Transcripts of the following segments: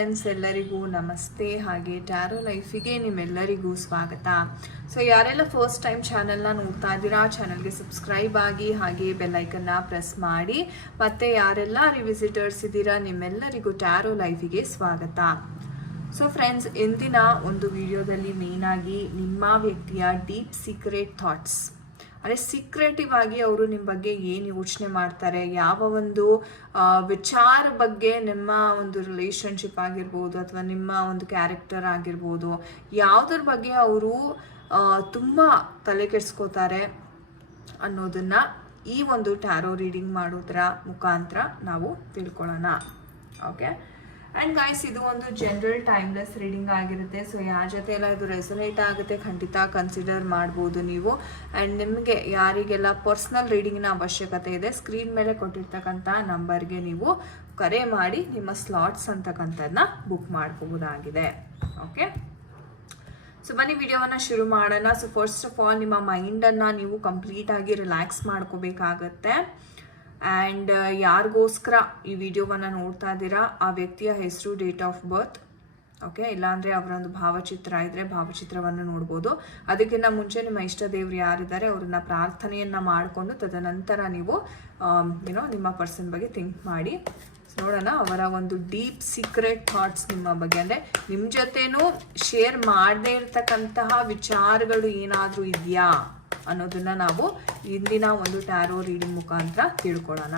Friends, ಎಲ್ಲರಿಗೂ ನಮಸ್ತೆ. ಹಾಗೆ ಟ್ಯಾರೋ ಲೈಫಿಗೆ ನಿಮ್ಮೆಲ್ಲರಿಗೂ ಸ್ವಾಗತ. ಸೊ ಯಾರೆಲ್ಲ ಫಸ್ಟ್ ಟೈಮ್ ಚಾನೆಲ್ನ ನೋಡ್ತಾ ಇದ್ದೀರಾ, ಚಾನೆಲ್ಗೆ ಸಬ್ಸ್ಕ್ರೈಬ್ ಆಗಿ ಹಾಗೆ ಬೆಲ್ಲೈಕನ್ನ ಪ್ರೆಸ್ ಮಾಡಿ. ಮತ್ತು ಯಾರೆಲ್ಲ ರಿವಿಸಿಟರ್ಸ್ ಇದ್ದೀರಾ ನಿಮ್ಮೆಲ್ಲರಿಗೂ ಟ್ಯಾರೋ ಲೈಫಿಗೆ ಸ್ವಾಗತ. ಸೊ ಫ್ರೆಂಡ್ಸ್, ಇಂದಿನ ಒಂದು ವಿಡಿಯೋದಲ್ಲಿ ಮೇಯ್ನಾಗಿ ನಿಮ್ಮ ವ್ಯಕ್ತಿಯ ಡೀಪ್ ಸೀಕ್ರೆಟ್ ಥಾಟ್ಸ್, ಅಂದರೆ ಸೀಕ್ರೆಟಿವ್ ಆಗಿ ಅವರು ನಿಮ್ಮ ಬಗ್ಗೆ ಏನು ಯೋಚನೆ ಮಾಡ್ತಾರೆ, ಯಾವ ಒಂದು ವಿಚಾರ ಬಗ್ಗೆ, ನಿಮ್ಮ ಒಂದು ರಿಲೇಷನ್ಶಿಪ್ ಆಗಿರ್ಬೋದು ಅಥವಾ ನಿಮ್ಮ ಒಂದು ಕ್ಯಾರೆಕ್ಟರ್ ಆಗಿರ್ಬೋದು, ಯಾವುದ್ರ ಬಗ್ಗೆ ಅವರು ತುಂಬ ತಲೆ ಕೆಡಿಸ್ಕೋತಾರೆ ಅನ್ನೋದನ್ನು ಈ ಒಂದು ಟ್ಯಾರೋ ರೀಡಿಂಗ್ ಮಾಡೋದ್ರ ಮುಖಾಂತರ ನಾವು ತಿಳ್ಕೊಳ್ಳೋಣ. ಓಕೆ, ಆ್ಯಂಡ್ ಗೈಸ್, ಇದು ಒಂದು ಜನರಲ್ ಟೈಮ್ಲೆಸ್ ರೀಡಿಂಗ್ ಆಗಿರುತ್ತೆ. ಸೊ ಯಾರ ಜೊತೆ ಎಲ್ಲ ಇದು ರೆಸೊನೇಟ್ ಆಗುತ್ತೆ ಖಂಡಿತ ಕನ್ಸಿಡರ್ ಮಾಡ್ಬೋದು ನೀವು. ಆ್ಯಂಡ್ ನಿಮಗೆ ಯಾರಿಗೆಲ್ಲ ಪರ್ಸ್ನಲ್ ರೀಡಿಂಗಿನ ಅವಶ್ಯಕತೆ ಇದೆ, ಸ್ಕ್ರೀನ್ ಮೇಲೆ ಕೊಟ್ಟಿರ್ತಕ್ಕಂಥ ನಂಬರ್ಗೆ ನೀವು ಕರೆ ಮಾಡಿ ನಿಮ್ಮ ಸ್ಲಾಟ್ಸ್ ಅಂತಕ್ಕಂಥದ್ದನ್ನ ಬುಕ್ ಮಾಡ್ಕೋಬೋದಾಗಿದೆ. ಓಕೆ, ಸೊ ಬನ್ನಿ ವಿಡಿಯೋವನ್ನು ಶುರು ಮಾಡೋಣ. ಸೊ ಫಸ್ಟ್ ಆಫ್ ಆಲ್ ನಿಮ್ಮ ಮೈಂಡನ್ನು ನೀವು ಕಂಪ್ಲೀಟಾಗಿ ರಿಲ್ಯಾಕ್ಸ್ ಮಾಡ್ಕೋಬೇಕಾಗತ್ತೆ. ಆ್ಯಂಡ್ ಯಾರಿಗೋಸ್ಕರ ಈ ವಿಡಿಯೋವನ್ನು ನೋಡ್ತಾ ಇದ್ದೀರಾ ಆ ವ್ಯಕ್ತಿಯ ಹೆಸರು, ಡೇಟ್ ಆಫ್ ಬರ್ತ್, ಓಕೆ, ಇಲ್ಲಾಂದರೆ ಅವರೊಂದು ಭಾವಚಿತ್ರ ಇದ್ದರೆ ಭಾವಚಿತ್ರವನ್ನು ನೋಡ್ಬೋದು. ಅದಕ್ಕಿಂತ ಮುಂಚೆ ನಿಮ್ಮ ಇಷ್ಟ ದೇವರು ಯಾರಿದ್ದಾರೆ ಅವ್ರನ್ನ ಪ್ರಾರ್ಥನೆಯನ್ನು ಮಾಡಿಕೊಂಡು ತದನಂತರ ನೀವು ನಿಮ್ಮ ಪರ್ಸನ್ ಬಗ್ಗೆ ಥಿಂಕ್ ಮಾಡಿ ನೋಡೋಣ. ಅವರ ಒಂದು ಡೀಪ್ ಸೀಕ್ರೆಟ್ ಥಾಟ್ಸ್ ನಿಮ್ಮ ಬಗ್ಗೆ, ಅಂದರೆ ನಿಮ್ಮ ಜೊತೆನೂ ಶೇರ್ ಮಾಡದೇ ಇರತಕ್ಕಂತಹ ವಿಚಾರಗಳು ಏನಾದರೂ ಇದೆಯಾ ಅನ್ನೋದನ್ನ ನಾವು ಇಂದಿನ ಒಂದು ಟ್ಯಾರೋ ರೀಡಿಂಗ್ ಮುಖಾಂತರ ತಿಳ್ಕೊಳ್ಳೋಣ.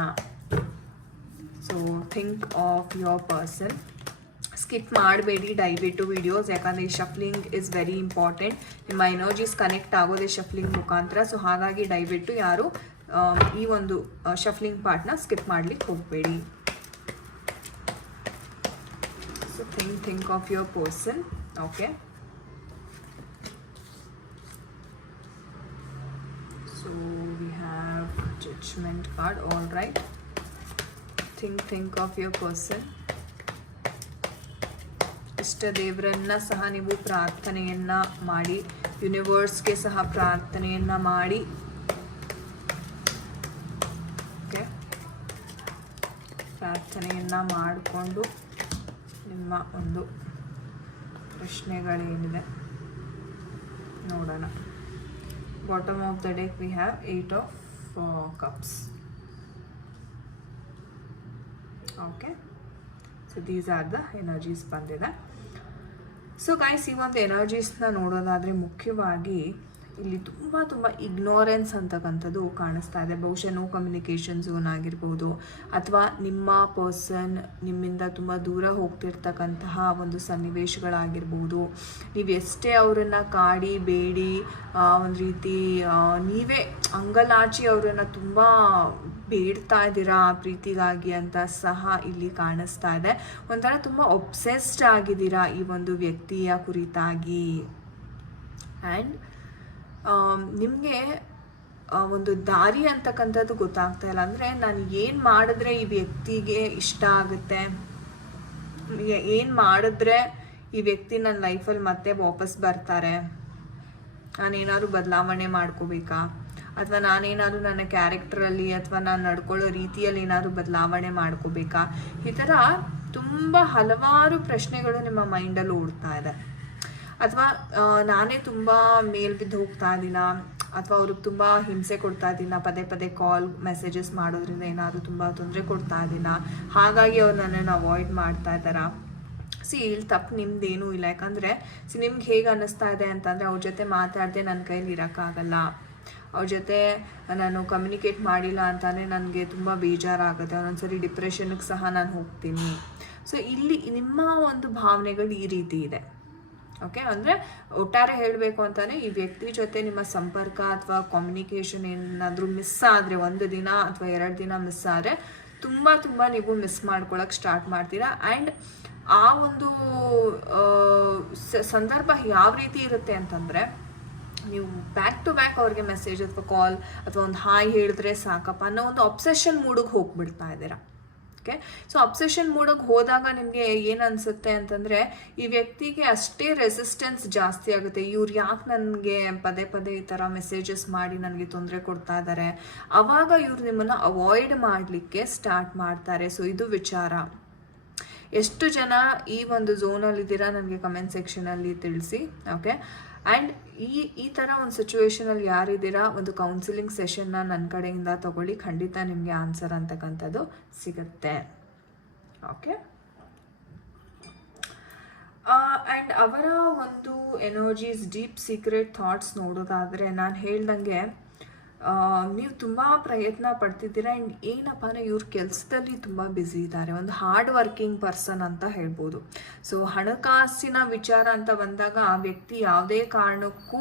So think of your person. Skip ಮಾಡಬೇಡಿ ದಯವಿಟ್ಟು ವಿಡಿಯೋಸ್, ಯಾಕಂದರೆ ಈ ಶಫ್ಲಿಂಗ್ ಇಸ್ ವೆರಿ ಇಂಪಾರ್ಟೆಂಟ್. ನಿಮ್ಮ ಎನರ್ಜೀಸ್ ಕನೆಕ್ಟ್ ಆಗೋದೇ ಶಫ್ಲಿಂಗ್ ಮುಖಾಂತರ. ಸೊ ಹಾಗಾಗಿ ದಯವಿಟ್ಟು ಯಾರು ಈ ಒಂದು ಶಫ್ಲಿಂಗ್ ಪಾರ್ಟ್ನ ಸ್ಕಿಪ್ ಮಾಡ್ಲಿಕ್ಕೆ ಹೋಗಬೇಡಿ. So think of your person. Okay, so we have judgment card. All right, think of your person. ಇಷ್ಟ ದೇವರನ್ನ ಸಹ ನೀವು ಪ್ರಾರ್ಥನೆಯನ್ನ ಮಾಡಿ, ಯೂನಿವರ್ಸ್ಗೆ ಸಹ ಪ್ರಾರ್ಥನೆಯನ್ನ ಮಾಡಿ. ಓಕೆ, ಪ್ರಾರ್ಥನೆಯನ್ನ ಮಾಡಿಕೊಂಡು ನಿಮ್ಮ ಒಂದು ಪ್ರಶ್ನೆಗಳೇನಿದೆ ನೋಡೋಣ. Bottom of the deck we have 8 of cups. Okay, so these are the energies ಬಂದಿದೆ. ಸೊ ಗೈಸ್, ಈ ಒಂದು ಎನರ್ಜೀಸ್ನ ನೋಡೋದಾದರೆ ಮುಖ್ಯವಾಗಿ ಇಲ್ಲಿ ತುಂಬ ಇಗ್ನೋರೆನ್ಸ್ ಅಂತಕ್ಕಂಥದ್ದು ಕಾಣಿಸ್ತಾ ಇದೆ. ಬಹುಶಃ ನೋ ಕಮ್ಯುನಿಕೇಷನ್ ಝೋನ್ ಆಗಿರ್ಬೋದು, ಅಥವಾ ನಿಮ್ಮ ಪರ್ಸನ್ ನಿಮ್ಮಿಂದ ತುಂಬ ದೂರ ಹೋಗ್ತಿರ್ತಕ್ಕಂತಹ ಒಂದು ಸನ್ನಿವೇಶಗಳಾಗಿರ್ಬೋದು. ನೀವು ಎಷ್ಟೇ ಅವರನ್ನು ಕಾಡಿ ಬೇಡಿ ಒಂದು ರೀತಿ ನೀವೇ ಅಂಗಲಾಚಿ ಅವರನ್ನು ತುಂಬ ಬೇಡ್ತಾ ಇದ್ದೀರಾ ಪ್ರೀತಿಗಾಗಿ ಅಂತ ಸಹ ಇಲ್ಲಿ ಕಾಣಿಸ್ತಾ ಇದೆ. ಒಂಥರ ತುಂಬ ಒಬ್ಸೆಸ್ಡ್ ಆಗಿದ್ದೀರಾ ಈ ಒಂದು ವ್ಯಕ್ತಿಯ ಕುರಿತಾಗಿ. ಆ್ಯಂಡ್ ನಿಮಗೆ ಒಂದು ದಾರಿ ಅಂತಕ್ಕಂಥದ್ದು ಗೊತ್ತಾಗ್ತಾ ಇಲ್ಲ. ಅಂದರೆ ನಾನು ಏನು ಮಾಡಿದ್ರೆ ಈ ವ್ಯಕ್ತಿಗೆ ಇಷ್ಟ ಆಗುತ್ತೆ, ಏನು ಮಾಡಿದ್ರೆ ಈ ವ್ಯಕ್ತಿ ನನ್ನ ಲೈಫಲ್ಲಿ ಮತ್ತೆ ವಾಪಸ್ ಬರ್ತಾರೆ, ನಾನೇನಾದ್ರು ಬದಲಾವಣೆ ಮಾಡ್ಕೋಬೇಕಾ, ಅಥವಾ ನಾನೇನಾದ್ರು ನನ್ನ ಕ್ಯಾರೆಕ್ಟ್ರಲ್ಲಿ ಅಥವಾ ನಾನು ನಡ್ಕೊಳ್ಳೋ ರೀತಿಯಲ್ಲಿ ಏನಾದರೂ ಬದಲಾವಣೆ ಮಾಡ್ಕೋಬೇಕಾ, ಈ ಥರ ತುಂಬ ಹಲವಾರು ಪ್ರಶ್ನೆಗಳು ನಿಮ್ಮ ಮೈಂಡಲ್ಲಿ ಓಡ್ತಾ ಇದೆ. ಅಥವಾ ನಾನೇ ತುಂಬ ಮೇಲ್ಬಿದ್ದು ಹೋಗ್ತಾ ಇದ್ದೀನ, ಅಥವಾ ಅವ್ರಿಗೆ ತುಂಬ ಹಿಂಸೆ ಕೊಡ್ತಾ ಇದ್ದೀನ, ಪದೇ ಕಾಲ್ ಮೆಸೇಜಸ್ ಮಾಡೋದ್ರಿಂದ ಏನಾದರೂ ತುಂಬ ತೊಂದರೆ ಕೊಡ್ತಾ ಇದ್ದೀನ, ಹಾಗಾಗಿ ಅವ್ರು ನನ್ನನ್ನು ಅವಾಯ್ಡ್ ಮಾಡ್ತಾ ಇದ್ದಾರಾ. ಇಲ್ಲಿ ತಪ್ಪು ನಿಮ್ದೇನೂ ಇಲ್ಲ. ಯಾಕಂದರೆ ನಿಮ್ಗೆ ಹೇಗೆ ಅನ್ನಿಸ್ತಾ ಇದೆ ಅಂತಂದರೆ, ಅವ್ರ ಜೊತೆ ಮಾತಾಡದೆ ನನ್ನ ಕೈಲಿ ಇರೋಕ್ಕಾಗಲ್ಲ, ಅವ್ರ ಜೊತೆ ನಾನು ಕಮ್ಯುನಿಕೇಟ್ ಮಾಡಿಲ್ಲ ಅಂತಲೇ ನನಗೆ ತುಂಬ ಬೇಜಾರಾಗುತ್ತೆ, ಒಂದೊಂದ್ಸರಿ ಡಿಪ್ರೆಷನ್ಗೆ ಸಹ ನಾನು ಹೋಗ್ತೀನಿ. ಸೊ ಇಲ್ಲಿ ನಿಮ್ಮ ಒಂದು ಭಾವನೆಗಳು ಈ ರೀತಿ ಇದೆ. ಓಕೆ, ಅಂದರೆ ಒಟ್ಟಾರೆ ಹೇಳಬೇಕು ಅಂತಲೇ ಈ ವ್ಯಕ್ತಿ ಜೊತೆ ನಿಮ್ಮ ಸಂಪರ್ಕ ಅಥವಾ ಕಮ್ಯುನಿಕೇಷನ್ ಏನಾದರೂ ಮಿಸ್ ಆದರೆ, ಒಂದು ದಿನ ಅಥವಾ 2 ದಿನ ಮಿಸ್ ಆದರೆ ತುಂಬ ನೀವು ಮಿಸ್ ಮಾಡ್ಕೊಳ್ಳೋಕೆ ಸ್ಟಾರ್ಟ್ ಮಾಡ್ತೀರಾ. ಆ್ಯಂಡ್ ಆ ಒಂದು ಸಂದರ್ಭ ಯಾವ ರೀತಿ ಇರುತ್ತೆ ಅಂತಂದರೆ, ನೀವು ಬ್ಯಾಕ್ ಟು ಬ್ಯಾಕ್ ಅವ್ರಿಗೆ ಮೆಸೇಜ್ ಅಥವಾ ಕಾಲ್ ಅಥವಾ ಒಂದು ಹಾಯ್ ಹೇಳಿದ್ರೆ ಸಾಕಪ್ಪ ಅನ್ನೋ ಒಂದು ಅಬ್ಸೆಷನ್ ಮೂಡಿಗೆ ಹೋಗ್ಬಿಡ್ತಾ ಇದ್ದೀರಾ. ಓಕೆ, ಸೊ ಅಬ್ಸೆಷನ್ ಮೂಡಿಗೆ ಹೋದಾಗ ನಿಮಗೆ ಏನು ಅನಿಸುತ್ತೆ ಅಂತಂದರೆ, ಈ ವ್ಯಕ್ತಿಗೆ ಅಷ್ಟೇ ರೆಸಿಸ್ಟೆನ್ಸ್ ಜಾಸ್ತಿ ಆಗುತ್ತೆ. ಇವ್ರು ಯಾಕೆ ನನಗೆ ಪದೇ ಈ ಥರ ಮೆಸೇಜಸ್ ಮಾಡಿ ನನಗೆ ತೊಂದರೆ ಕೊಡ್ತಾ ಇದ್ದಾರೆ, ಆವಾಗ ಇವ್ರು ನಿಮ್ಮನ್ನು ಅವಾಯ್ಡ್ ಮಾಡಲಿಕ್ಕೆ ಸ್ಟಾರ್ಟ್ ಮಾಡ್ತಾರೆ. ಸೊ ಇದು ವಿಚಾರ. ಎಷ್ಟು ಜನ ಈ ಒಂದು ಝೋನಲ್ಲಿದ್ದೀರಾ ನನಗೆ ಕಮೆಂಟ್ ಸೆಕ್ಷನಲ್ಲಿ ತಿಳಿಸಿ. ಓಕೆ, ಆ್ಯಂಡ್ ಈ ಥರ ಒಂದು ಸಿಚುವೇಶನಲ್ಲಿ ಯಾರಿದ್ದೀರಾ, ಒಂದು ಕೌನ್ಸಿಲಿಂಗ್ ಸೆಷನ್ನ ನನ್ನ ಕಡೆಯಿಂದ ತಗೊಳ್ಳಿ, ಖಂಡಿತ ನಿಮಗೆ ಆನ್ಸರ್ ಅಂತಕ್ಕಂಥದ್ದು ಸಿಗುತ್ತೆ. ಓಕೆ, ಆ್ಯಂಡ್ ಅವರ ಒಂದು ಎನರ್ಜೀಸ್, ಡೀಪ್ ಸೀಕ್ರೆಟ್ ಥಾಟ್ಸ್ ನೋಡೋದಾದರೆ ನಾನು ಹೇಳ್ದಂಗೆ ನೀವು ತುಂಬ ಪ್ರಯತ್ನ ಪಡ್ತಿದ್ದೀರಾ. ಆ್ಯಂಡ್ ಏನಪ್ಪ ಅಂದರೆ ಇವ್ರ ಕೆಲಸದಲ್ಲಿ ತುಂಬ ಬ್ಯುಸಿ ಇದ್ದಾರೆ, ಒಂದು ಹಾರ್ಡ್ ವರ್ಕಿಂಗ್ ಪರ್ಸನ್ ಅಂತ ಹೇಳ್ಬೋದು. ಸೊ ಹಣಕಾಸಿನ ವಿಚಾರ ಅಂತ ಬಂದಾಗ ಆ ವ್ಯಕ್ತಿ ಯಾವುದೇ ಕಾರಣಕ್ಕೂ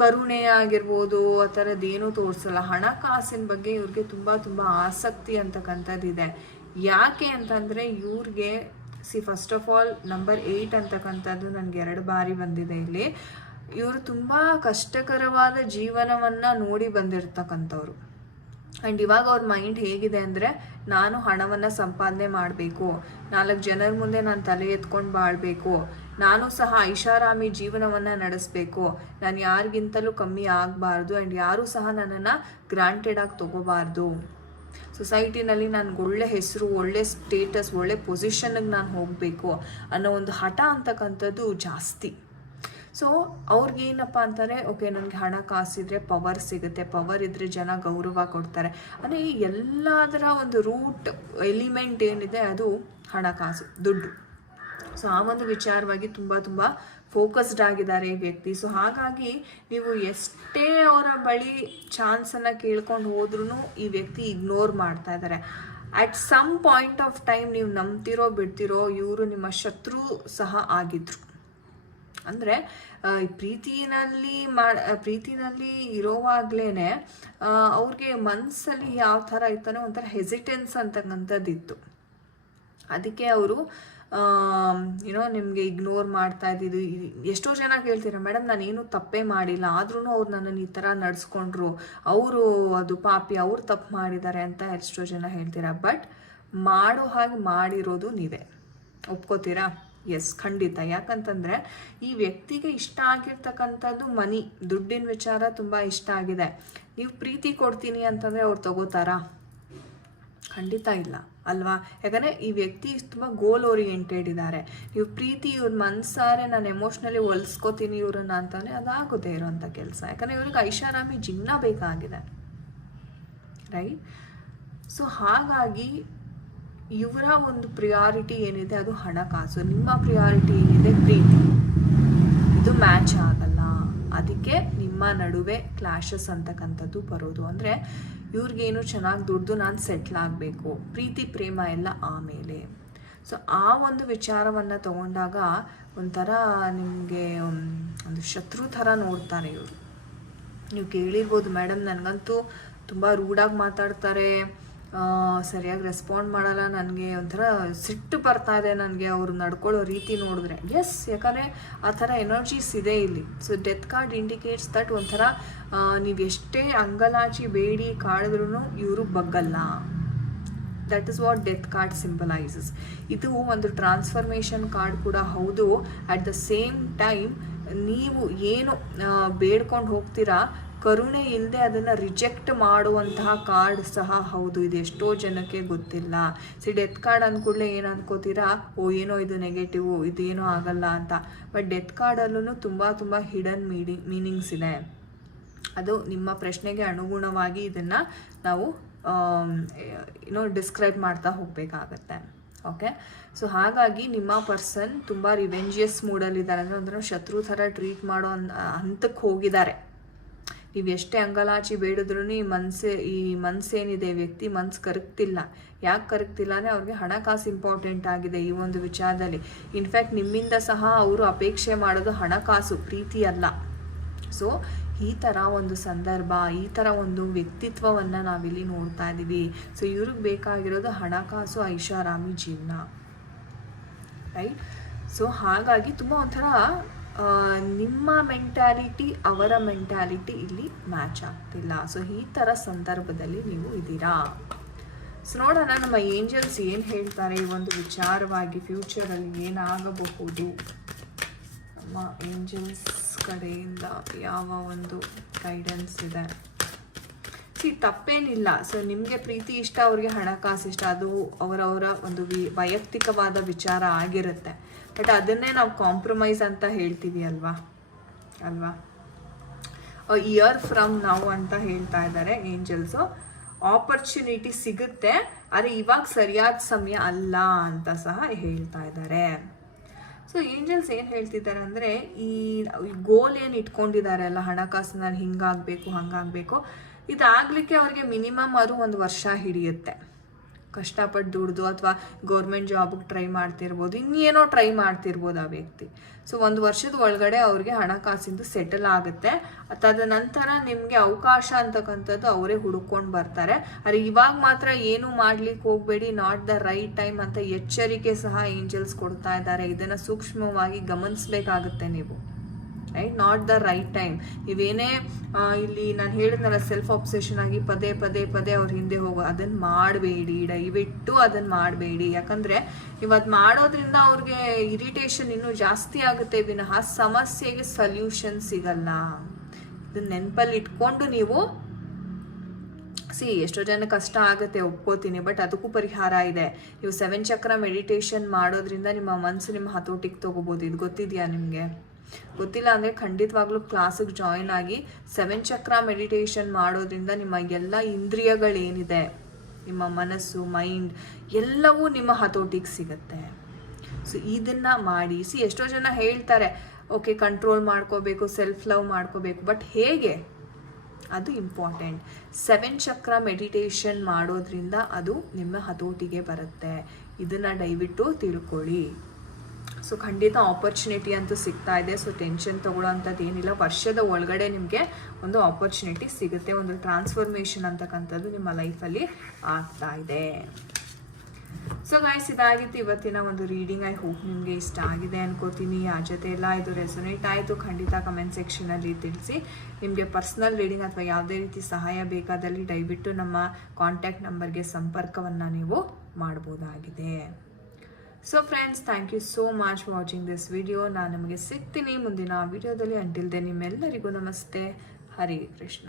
ಕರುಣೆ ಆಗಿರ್ಬೋದು ಆ ಥರದ್ದೇನೂ ತೋರಿಸಲ್ಲ. ಹಣಕಾಸಿನ ಬಗ್ಗೆ ಇವ್ರಿಗೆ ತುಂಬ ಆಸಕ್ತಿ ಅಂತಕ್ಕಂಥದ್ದಿದೆ. ಯಾಕೆ ಅಂತಂದರೆ ಇವ್ರಿಗೆ ಫಸ್ಟ್ ಆಫ್ ಆಲ್ ನಂಬರ್ 8 ಅಂತಕ್ಕಂಥದ್ದು ನನಗೆ 2 ಬಾರಿ ಬಂದಿದೆ ಇಲ್ಲಿ. ಇವರು ತುಂಬ ಕಷ್ಟಕರವಾದ ಜೀವನವನ್ನು ನೋಡಿ ಬಂದಿರತಕ್ಕಂಥವ್ರು. ಆ್ಯಂಡ್ ಇವಾಗ ಅವ್ರ ಮೈಂಡ್ ಹೇಗಿದೆ ಅಂದರೆ, ನಾನು ಹಣವನ್ನು ಸಂಪಾದನೆ ಮಾಡಬೇಕು, 4 ಜನರ ಮುಂದೆ ನಾನು ತಲೆ ಎತ್ಕೊಂಡು ಬಾಳಬೇಕು, ನಾನು ಸಹ ಐಷಾರಾಮಿ ಜೀವನವನ್ನು ನಡೆಸಬೇಕು, ನಾನು ಯಾರಿಗಿಂತಲೂ ಕಮ್ಮಿ ಆಗಬಾರ್ದು, ಆ್ಯಂಡ್ ಯಾರೂ ಸಹ ನನ್ನನ್ನು ಗ್ರಾಂಟೆಡ್ ಆಗಿ ತೊಗೋಬಾರ್ದು, ಸೊಸೈಟಿನಲ್ಲಿ ನನಗೆ ಒಳ್ಳೆ ಹೆಸರು, ಒಳ್ಳೆ ಸ್ಟೇಟಸ್, ಒಳ್ಳೆ ಪೊಸಿಷನ್ಗೆ ನಾನು ಹೋಗಬೇಕು ಅನ್ನೋ ಒಂದು ಹಠ ಅಂತಕ್ಕಂಥದ್ದು ಜಾಸ್ತಿ. ಸೊ ಅವ್ರಿಗೇನಪ್ಪ ಅಂತಾರೆ, ಓಕೆ ನನಗೆ ಹಣ ಕಾಸಿದ್ರೆ ಪವರ್ ಸಿಗುತ್ತೆ, ಪವರ್ ಇದ್ದರೆ ಜನ ಗೌರವ ಕೊಡ್ತಾರೆ, ಅಂದರೆ ಎಲ್ಲದರ ಒಂದು ರೂಟ್ ಎಲಿಮೆಂಟ್ ಏನಿದೆ ಅದು ಹಣಕಾಸು, ದುಡ್ಡು. ಸೊ ಆ ಒಂದು ವಿಚಾರವಾಗಿ ತುಂಬ ಫೋಕಸ್ಡ್ ಆಗಿದ್ದಾರೆ ಈ ವ್ಯಕ್ತಿ. ಸೊ ಹಾಗಾಗಿ ನೀವು ಎಷ್ಟೇ ಅವರ ಬಳಿ ಚಾನ್ಸನ್ನು ಕೇಳ್ಕೊಂಡು ಹೋದ್ರೂ ಈ ವ್ಯಕ್ತಿ ಇಗ್ನೋರ್ ಮಾಡ್ತಾ ಇದ್ದಾರೆ. At some point of time ನೀವು ನಂಬ್ತಿರೋ ಬಿಡ್ತಿರೋ ಇವರು ನಿಮ್ಮ ಶತ್ರು ಸಹ ಆಗಿದ್ರು. ಅಂದರೆ ಪ್ರೀತಿನಲ್ಲಿ ಇರೋವಾಗ್ಲೇ ಅವ್ರಿಗೆ ಮನಸ್ಸಲ್ಲಿ ಯಾವ ಥರ ಇತ್ತಾನೆ ಒಂಥರ ಹೆಸಿಟೆನ್ಸ್ ಅಂತಕ್ಕಂಥದ್ದಿತ್ತು. ಅದಕ್ಕೆ ಅವರು ನಿಮಗೆ ಇಗ್ನೋರ್ ಮಾಡ್ತಾ ಇದ್ದಿದ್ದು. ಎಷ್ಟೋ ಜನ ಕೇಳ್ತೀರಾ, ಮೇಡಮ್ ನಾನೇನು ತಪ್ಪೇ ಮಾಡಿಲ್ಲ, ಆದ್ರೂ ಅವ್ರು ನನ್ನನ್ನು ಈ ಥರ ನಡೆಸ್ಕೊಂಡ್ರು, ಅವರು ಅದು ಪಾಪಿ, ಅವ್ರು ತಪ್ಪು ಮಾಡಿದ್ದಾರೆ ಅಂತ ಎಷ್ಟೋ ಜನ ಹೇಳ್ತೀರಾ. ಬಟ್ ಮಾಡೋ ಹಾಗೆ ಮಾಡಿರೋದು ನೀವೇ, ಒಪ್ಕೋತೀರಾ? ಎಸ್, ಖಂಡಿತ. ಯಾಕಂತಂದರೆ ಈ ವ್ಯಕ್ತಿಗೆ ಇಷ್ಟ ಆಗಿರ್ತಕ್ಕಂಥದ್ದು ಮನಿ, ದುಡ್ಡಿನ ವಿಚಾರ ತುಂಬ ಇಷ್ಟ ಆಗಿದೆ. ನೀವು ಪ್ರೀತಿ ಕೊಡ್ತೀನಿ ಅಂತಂದರೆ ಅವ್ರು ತಗೋತಾರಾ? ಖಂಡಿತ ಇಲ್ಲ ಅಲ್ವಾ? ಯಾಕಂದರೆ ಈ ವ್ಯಕ್ತಿ ತುಂಬ ಗೋಲ್ ಓರಿಯೆಂಟೆಡ್ ಇದ್ದಾರೆ. ನೀವು ಪ್ರೀತಿ ಇವ್ರ ಮನಸ್ಸಾರೆ ನಾನು ಎಮೋಷ್ನಲಿ ಹೊಲಿಸ್ಕೋತೀನಿ ಇವ್ರನ್ನ ಅಂತಂದರೆ ಅದಾಗೋದೇ ಇರೋಂಥ ಕೆಲಸ. ಯಾಕಂದರೆ ಇವ್ರಿಗೆ ಐಷಾರಾಮಿ ಜೀವನ ಬೇಕಾಗಿದೆ, ರೈಟ್? ಸೊ ಹಾಗಾಗಿ ಇವರ ಒಂದು ಪ್ರಿಯಾರಿಟಿ ಏನಿದೆ ಅದು ಹಣಕಾಸು, ನಿಮ್ಮ ಪ್ರಿಯಾರಿಟಿ ಏನಿದೆ ಪ್ರೀತಿ. ಇದು ಮ್ಯಾಚ್ ಆಗಲ್ಲ. ಅದಕ್ಕೆ ನಿಮ್ಮ ನಡುವೆ ಕ್ಲಾಶಸ್ ಅಂತಕ್ಕಂಥದ್ದು ಬರೋದು. ಅಂದರೆ ಇವ್ರಿಗೇನು ಚೆನ್ನಾಗಿ ದುಡ್ದು ನಾನು ಸೆಟ್ಲ್ ಆಗಬೇಕು, ಪ್ರೀತಿ ಪ್ರೇಮ ಎಲ್ಲ ಆಮೇಲೆ. ಸೊ ಆ ಒಂದು ವಿಚಾರವನ್ನು ತಗೊಂಡಾಗ ಒಂಥರ ನಿಮಗೆ ಒಂದು ಶತ್ರು ಥರ ನೋಡ್ತಾರೆ ಇವರು. ನೀವು ಕೇಳಿರ್ಬೋದು, ಮೇಡಮ್ ನನಗಂತೂ ತುಂಬ ರೂಢಾಗಿ ಮಾತಾಡ್ತಾರೆ, ಸರಿಯಾಗಿ ರೆಸ್ಪಾಂಡ್ ಮಾಡಲ್ಲ, ನನಗೆ ಒಂಥರ ಸಿಟ್ಟು ಬರ್ತಾ ಇದೆ ನನಗೆ ಅವ್ರು ನಡ್ಕೊಳ್ಳೋ ರೀತಿ ನೋಡಿದ್ರೆ. ಎಸ್, ಯಾಕಂದರೆ ಆ ಥರ ಎನರ್ಜೀಸ್ ಇದೆ ಇಲ್ಲಿ. So death card indicates that ಒಂಥರ ನೀವು ಎಷ್ಟೇ ಅಂಗಲಾಚಿ ಬೇಡಿ ಕಾಡಿದ್ರೂ ಇವರು ಬಗ್ಗಲ್ಲ. That is what death card symbolises. ಇದು ಒಂದು ಟ್ರಾನ್ಸ್ಫರ್ಮೇಷನ್ ಕಾರ್ಡ್ ಕೂಡ ಹೌದು. ಅಟ್ ದ ಸೇಮ್ ಟೈಮ್ ನೀವು ಏನು ಬೇಡ್ಕೊಂಡು ಹೋಗ್ತೀರಾ, ಕರುಣೆ ಇಲ್ಲದೆ ಅದನ್ನು ರಿಜೆಕ್ಟ್ ಮಾಡುವಂತಹ ಕಾರ್ಡ್ ಸಹ ಹೌದು. ಇದು ಎಷ್ಟೋ ಜನಕ್ಕೆ ಗೊತ್ತಿಲ್ಲ. ಡೆತ್ ಕಾರ್ಡ್ ಅಂದ್ಕೂಡಲೇ ಏನು ಅನ್ಕೋತೀರಾ, ಏನೋ ಇದು ನೆಗೆಟಿವ್, ಇದೇನೋ ಆಗಲ್ಲ ಅಂತ. ಬಟ್ ಡೆತ್ ಕಾರ್ಡಲ್ಲೂ ತುಂಬ ಹಿಡನ್ ಮೀನಿಂಗ್ಸ್ ಇದೆ. ಅದು ನಿಮ್ಮ ಪ್ರಶ್ನೆಗೆ ಅನುಗುಣವಾಗಿ ಇದನ್ನು ನಾವು ಡಿಸ್ಕ್ರೈಬ್ ಮಾಡ್ತಾ ಹೋಗಬೇಕಾಗತ್ತೆ. ಓಕೆ, ಸೊ ಹಾಗಾಗಿ ನಿಮ್ಮ ಪರ್ಸನ್ ತುಂಬ ರಿವೆಂಜಿಯಸ್ ಮೂಡಲ್ಲಿದ್ದಾರೆ. ಅಂದರೆ ಒಂಥರ ಶತ್ರು ಥರ ಟ್ರೀಟ್ ಮಾಡೋ ಹಂತಕ್ಕೆ ಹೋಗಿದ್ದಾರೆ. ನೀವು ಎಷ್ಟೇ ಅಂಗಲಾಚಿ ಬೇಡಿದ್ರೂ ಈ ಮನಸ್ಸೇನಿದೆ ವ್ಯಕ್ತಿ ಮನಸ್ಸು ಕರಗ್ತಿಲ್ಲ. ಯಾಕೆ ಕರಗ್ತಿಲ್ಲ ಅಂದರೆ ಅವ್ರಿಗೆ ಹಣಕಾಸು ಇಂಪಾರ್ಟೆಂಟ್ ಆಗಿದೆ ಈ ಒಂದು ವಿಚಾರದಲ್ಲಿ. ಇನ್ಫ್ಯಾಕ್ಟ್ ನಿಮ್ಮಿಂದ ಸಹ ಅವರು ಅಪೇಕ್ಷೆ ಮಾಡೋದು ಹಣಕಾಸು, ಪ್ರೀತಿ ಅಲ್ಲ. ಸೊ ಈ ಥರ ಒಂದು ಸಂದರ್ಭ, ಈ ಥರ ಒಂದು ವ್ಯಕ್ತಿತ್ವವನ್ನು ನಾವಿಲ್ಲಿ ನೋಡ್ತಾ ಇದ್ದೀವಿ. ಸೊ ಇವ್ರಿಗೆ ಬೇಕಾಗಿರೋದು ಹಣಕಾಸು, ಐಷಾರಾಮಿ ಜೀವನ, ರೈಟ್? ಸೊ ಹಾಗಾಗಿ ತುಂಬ ಒಂಥರ ನಿಮ್ಮ ಮೆಂಟ್ಯಾಲಿಟಿ ಅವರ ಮೆಂಟ್ಯಾಲಿಟಿ ಇಲ್ಲಿ ಮ್ಯಾಚ್ ಆಗ್ತಿಲ್ಲ. ಸೊ ಈ ಥರ ಸಂದರ್ಭದಲ್ಲಿ ನೀವು ಇದ್ದೀರಾ. ಸೊ ನೋಡೋಣ ನಮ್ಮ ಏಂಜಲ್ಸ್ ಏನು ಹೇಳ್ತಾರೆ ಈ ಒಂದು ವಿಚಾರವಾಗಿ, ಫ್ಯೂಚರಲ್ಲಿ ಏನಾಗಬಹುದು, ನಮ್ಮ ಏಂಜಲ್ಸ್ ಕಡೆಯಿಂದ ಯಾವ ಒಂದು ಗೈಡೆನ್ಸ್ ಇದೆ. ತಪ್ಪೇನಿಲ್ಲ. ಸೊ ನಿಮಗೆ ಪ್ರೀತಿ ಇಷ್ಟ, ಅವ್ರಿಗೆ ಹಣಕಾಸು ಇಷ್ಟ, ಅದು ಅವರವರ ಒಂದು ವೈಯಕ್ತಿಕವಾದ ವಿಚಾರ ಆಗಿರುತ್ತೆ. ಬಟ್ ಅದನ್ನೇ ನಾವು ಕಾಂಪ್ರಮೈಸ್ ಅಂತ ಹೇಳ್ತೀವಿ ಅಲ್ವಾ. ಇಯರ್ ಫ್ರಮ್ ನಾವು ಅಂತ ಹೇಳ್ತಾ ಇದ್ದಾರೆ ಏಂಜಲ್ಸು. ಆಪರ್ಚುನಿಟಿ ಸಿಗುತ್ತೆ, ಆದರೆ ಇವಾಗ ಸರಿಯಾದ ಸಮಯ ಅಲ್ಲ ಅಂತ ಸಹ ಹೇಳ್ತಾ ಇದ್ದಾರೆ. ಸೊ ಏಂಜಲ್ಸ್ ಏನು ಹೇಳ್ತಿದ್ದಾರೆ ಅಂದರೆ, ಈ ಗೋಲ್ ಏನು ಇಟ್ಕೊಂಡಿದ್ದಾರೆ ಅಲ್ಲ, ಹಣಕಾಸು ನಾನು ಹಿಂಗಾಗಬೇಕು ಹಂಗಾಗಬೇಕು, ಇದಾಗಲಿಕ್ಕೆ ಅವ್ರಿಗೆ ಮಿನಿಮಮ್ ಅದು 1 ವರ್ಷ ಹಿಡಿಯುತ್ತೆ. ಕಷ್ಟಪಟ್ಟು ದುಡ್ದು ಅಥವಾ ಗೌರ್ಮೆಂಟ್ ಜಾಬಿಗೆ ಟ್ರೈ ಮಾಡ್ತಿರ್ಬೋದು, ಇನ್ನೇನೋ ಟ್ರೈ ಮಾಡ್ತಿರ್ಬೋದು ಆ ವ್ಯಕ್ತಿ. ಸೊ 1 ವರ್ಷದ ಒಳಗಡೆ ಅವ್ರಿಗೆ ಹಣಕಾಸಿಂದು ಸೆಟಲ್ ಆಗುತ್ತೆ. ತದನಂತರ ನಿಮಗೆ ಅವಕಾಶ ಅಂತಕ್ಕಂಥದ್ದು ಅವರೇ ಹುಡುಕೊಂಡು ಬರ್ತಾರೆ. ಆದರೆ ಇವಾಗ ಮಾತ್ರ ಏನು ಮಾಡ್ಲಿಕ್ಕೆ ಹೋಗಬೇಡಿ, ನಾಟ್ ದ ರೈಟ್ ಟೈಮ್ ಅಂತ ಎಚ್ಚರಿಕೆ ಸಹ ಏಂಜಲ್ಸ್ ಕೊಡ್ತಾ ಇದ್ದಾರೆ. ಇದನ್ನು ಸೂಕ್ಷ್ಮವಾಗಿ ಗಮನಿಸಬೇಕಾಗುತ್ತೆ ನೀವು. Right, not the right time. ನೀವೇನೇ ಇಲ್ಲಿ ನಾನು ಹೇಳಿದ್ನಲ್ಲ, ಸೆಲ್ಫ್ ಆಬ್ಸೆಷನ್ ಆಗಿ ಪದೇ ಅವ್ರ ಹಿಂದೆ ಹೋಗೋ ಅದನ್ನು ಮಾಡಬೇಡಿ, ದಯವಿಟ್ಟು ಅದನ್ನು ಮಾಡಬೇಡಿ. ಯಾಕಂದರೆ ಇವತ್ತು ಮಾಡೋದ್ರಿಂದ ಅವ್ರಿಗೆ ಇರಿಟೇಷನ್ ಇನ್ನೂ ಜಾಸ್ತಿ ಆಗುತ್ತೆ ವಿನಃ ಸಮಸ್ಯೆಗೆ ಸೊಲ್ಯೂಷನ್ ಸಿಗಲ್ಲ. ಇದನ್ನ ನೆನಪಲ್ಲಿ ಇಟ್ಕೊಂಡು ನೀವು ಎಷ್ಟೋ ಜನ ಕಷ್ಟ ಆಗುತ್ತೆ, ಒಪ್ಕೋತೀನಿ, ಬಟ್ ಅದಕ್ಕೂ ಪರಿಹಾರ ಇದೆ. ನೀವು 7 ಚಕ್ರ ಮೆಡಿಟೇಷನ್ ಮಾಡೋದ್ರಿಂದ ನಿಮ್ಮ ಮನಸ್ಸು ನಿಮ್ಮ ಹತೋಟಿಗೆ ತಗೋಬೋದು. ಇದು ಗೊತ್ತಿದೆಯಾ ನಿಮಗೆ? ಗೊತ್ತಿಲ್ಲ ಅಂದರೆ ಖಂಡಿತವಾಗ್ಲೂ ಕ್ಲಾಸಿಗೆ ಜಾಯಿನ್ ಆಗಿ. 7 ಚಕ್ರ ಮೆಡಿಟೇಷನ್ ಮಾಡೋದ್ರಿಂದ ನಿಮ್ಮ ಎಲ್ಲ ಇಂದ್ರಿಯಗಳೇನಿದೆ, ನಿಮ್ಮ ಮನಸ್ಸು, ಮೈಂಡ್ ಎಲ್ಲವೂ ನಿಮ್ಮ ಹತೋಟಿಗೆ ಸಿಗುತ್ತೆ. ಸೊ ಇದನ್ನು ಮಾಡಿ. ಎಷ್ಟೋ ಜನ ಹೇಳ್ತಾರೆ, ಓಕೆ ಕಂಟ್ರೋಲ್ ಮಾಡ್ಕೋಬೇಕು, ಸೆಲ್ಫ್ ಲವ್ ಮಾಡ್ಕೋಬೇಕು, ಬಟ್ ಹೇಗೆ? ಅದು ಇಂಪಾರ್ಟೆಂಟ್. 7 ಚಕ್ರ ಮೆಡಿಟೇಷನ್ ಮಾಡೋದ್ರಿಂದ ಅದು ನಿಮ್ಮ ಹತೋಟಿಗೆ ಬರುತ್ತೆ. ಇದನ್ನು ದಯವಿಟ್ಟು ತಿಳ್ಕೊಳ್ಳಿ. ಸೊ ಖಂಡಿತ ಆಪರ್ಚುನಿಟಿ ಅಂತೂ ಸಿಗ್ತಾ ಇದೆ. ಸೊ ಟೆನ್ಷನ್ ತಗೊಳ್ಳೋ ಅಂಥದ್ದು ಏನಿಲ್ಲ. ವರ್ಷದ ಒಳಗಡೆ ನಿಮಗೆ ಒಂದು ಆಪರ್ಚುನಿಟಿ ಸಿಗುತ್ತೆ. ಒಂದು ಟ್ರಾನ್ಸ್ಫಾರ್ಮೇಷನ್ ಅಂತಕ್ಕಂಥದ್ದು ನಿಮ್ಮ ಲೈಫಲ್ಲಿ ಆಗ್ತಾ ಇದೆ. ಸೊ ಗೈಸ್, ಇದಾಗಿತ್ತು ಇವತ್ತಿನ ಒಂದು ರೀಡಿಂಗ್. ಐ ಹೋಪ್ ನಿಮಗೆ ಇಷ್ಟ ಆಗಿದೆ ಅನ್ಕೋತೀನಿ. ಆ ಜೊತೆ ಎಲ್ಲ ಇದು ರೆಸೊನೇಟ್ ಆಯಿತು ಖಂಡಿತ ಕಮೆಂಟ್ ಸೆಕ್ಷನಲ್ಲಿ ತಿಳಿಸಿ. ನಿಮಗೆ ಪರ್ಸ್ನಲ್ ರೀಡಿಂಗ್ ಅಥವಾ ಯಾವುದೇ ರೀತಿ ಸಹಾಯ ಬೇಕಾದಲ್ಲಿ ದಯವಿಟ್ಟು ನಮ್ಮ ಕಾಂಟ್ಯಾಕ್ಟ್ ನಂಬರ್ಗೆ ಸಂಪರ್ಕವನ್ನು ನೀವು ಮಾಡ್ಬೋದಾಗಿದೆ. So friends, thank you so much for watching this video. ನಾನು ನಿಮಗೆ ಸಿಗ್ತೀನಿ ಮುಂದಿನ ವಿಡಿಯೋದಲ್ಲಿ. ಅಂಟಿಲ್ ದೆನ್ ನಿಮ್ಮೆಲ್ಲರಿಗೂ ನಮಸ್ತೆ. ಹರೇ ಕೃಷ್ಣ.